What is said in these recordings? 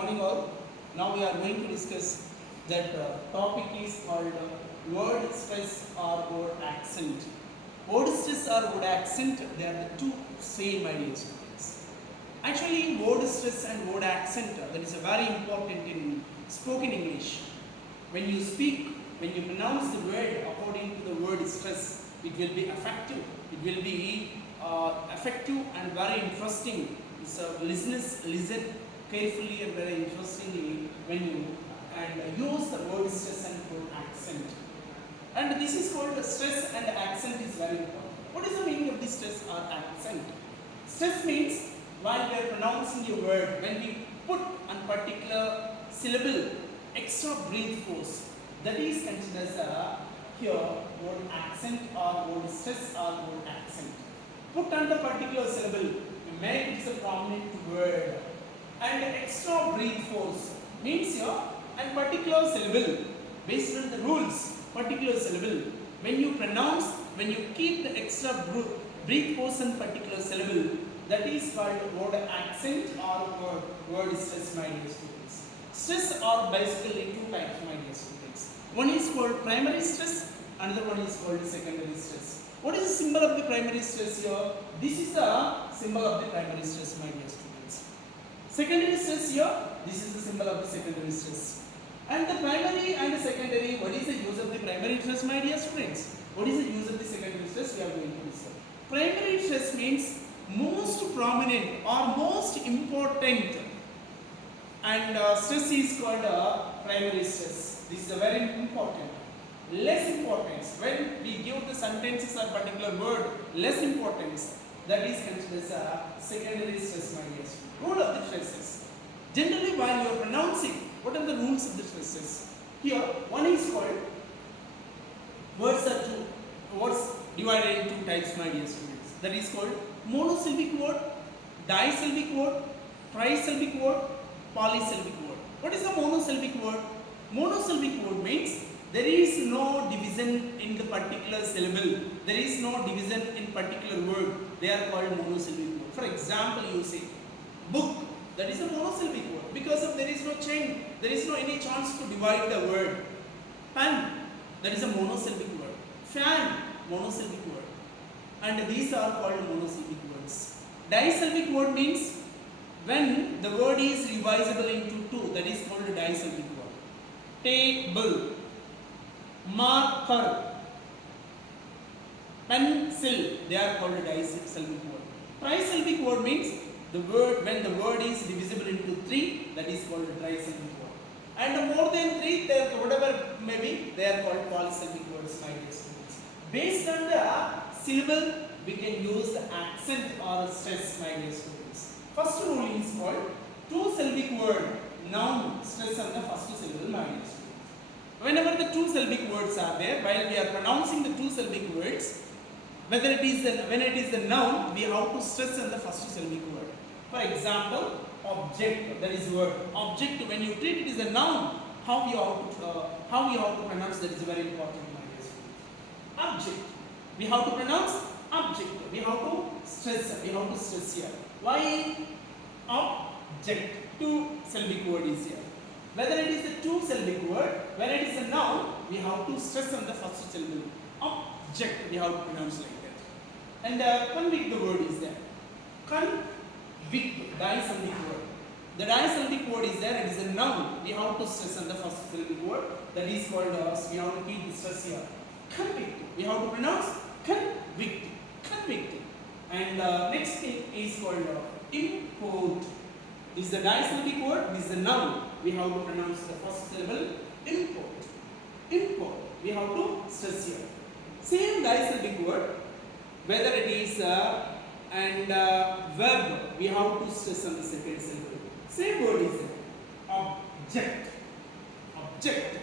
morning all. Now we are going to discuss that topic is called word stress or word accent. Word stress or word accent, they are the two same ideas. Actually, word stress and word accent, that is a very important in spoken English. When you speak, when you pronounce the word according to the word stress, it will be effective. It will be effective and very interesting. So listeners listen carefully and very interestingly when you use the word stress and word accent. And this is called stress and accent is very important. What is the meaning of this stress or accent? Stress means while we are pronouncing a word, when we put a particular syllable, extra breath force, that is considered as here word accent or word stress or word accent. Put on the particular syllable, you make it a prominent word, and extra breath force means here and particular syllable based on the rules. Particular syllable, when you pronounce, when you keep the extra breath force in particular syllable, that is called word accent or word stress, my dear students. Stress are basically two types, my dear students. One is called primary stress, another one is called secondary stress. What is the symbol of the primary stress here? This is the symbol of the primary stress, my dear students. Secondary stress here, this is the symbol of the secondary stress. And the primary and the secondary, what is the use of the primary stress, my dear students? What is the use of the secondary stress? We are going to discuss. Primary stress means most prominent or most important, and stress is called primary stress. This is a very important. Less importance, when we give the sentences or particular word less importance, that is considered as a secondary stress, my dear students. Rule of the stresses. Generally, while you are pronouncing, what are the rules of the stresses? Here, one is called words divided into two types, my dear students. That is called monosyllabic word, disyllabic word, trisyllabic word, polysyllabic word. What is a monosyllabic word? Monosyllabic word means there is no division in the particular syllable. There is no division in particular word. They are called monosyllabic word. For example, you say book. That is a monosyllabic word because of there is no chain. There is no any chance to divide the word. Pen. That is a monosyllabic word. Fan. Monosyllabic word. And these are called monosyllabic words. Disyllabic word means when the word is divisible into two, that is called disyllabic word. Table, marker, pencil, they are called disyllabic word. Trisyllabic word means the word when the word is divisible into three, that is called trisyllabic word. And more than three, whatever maybe, they are called polysyllabic words, my dear students. Based on the syllable, we can use the accent or stress, my dear students. First rule is called two syllabic word, noun, stress on the first syllable, my dear students. Whenever the two syllabic words are there, while we are pronouncing the two syllabic words, when it is the noun, we have to stress on the first syllabic word. For example, object, that is word. Object, when you treat it as a noun, how you have to pronounce, that is very important, my dear students. Object. We have to pronounce object. We have to stress here. Why object? Two syllabic word is here. Whether it is a two syllabic word, when it is a noun, we have to stress on the first syllable. Object, we have to pronounce like that. And convict, the word is there. Convict, disyllabic word. The disyllabic word is there, it is a noun. We have to stress on the first syllabic word. That is called, we have to keep the stress here. Convict, we have to pronounce convict. Convict. And next thing is called import. This is the disyllabic word, this is the noun. We have to pronounce the first syllable. Import. Import, we have to stress here. Same disyllabic word, whether it is verb, we have to stress on the second syllable. Same word is object. Object.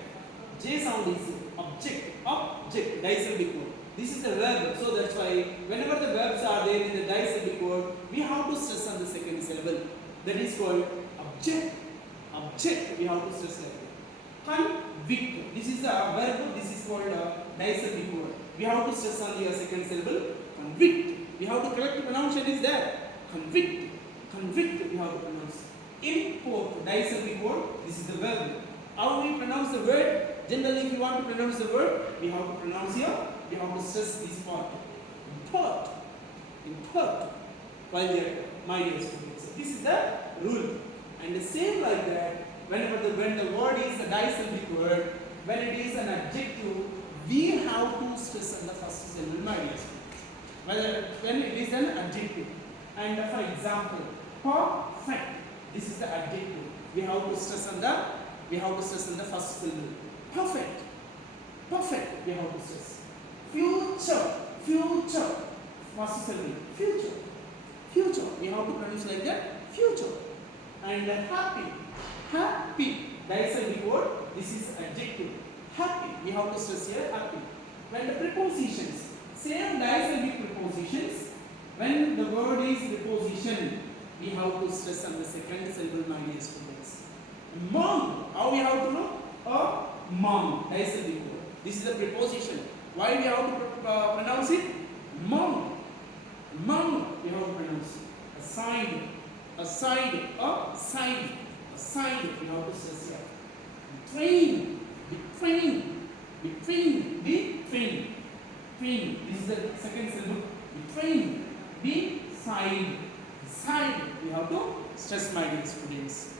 J sound is object. Object, disyllabic word. This is the verb, so that's why whenever the verbs are there in the disyllabic word, we have to stress on the second syllable. That is called object. Object, we have to stress like that. Convict, this is the verb, this is called disyllabic word. We have to stress on the second syllable. Convict, we have to correct pronunciation is there. Convict. Convict, we have to pronounce. Import, disyllabic word. This is the verb. How we pronounce the word? Generally, if you want to pronounce the word, we have to pronounce here. We have to stress this part. Import. Import. While we are my dear students. This is the rule. And the same like that, when the word is a disyllabic word, when it is an adjective, we have to stress on the first syllable, my dear students. When it is an adjective. And for example, perfect. This is the adjective. We have to stress on the first syllable. Perfect. Perfect. We have to stress. Future. Future. First syllable. Future. Future. We have to pronounce like that. Future. And happy. Happy. Disyllabic word. This is adjective. Happy. We have to stress here. Happy. When the prepositions. Same disyllabic prepositions. When the word is preposition, we have to stress on the second syllable, my dear students. Mom. How we have to know? Mom. Disyllabic word. This is the preposition. Why we have to pronounce it? Mom. Mom. We have to pronounce it. Aside. Aside. Aside. Aside. We have to stress here. Train. Between. Between. Between. Between. This is the second syllable. Between. Beside. Side. We have to stress, my dear students.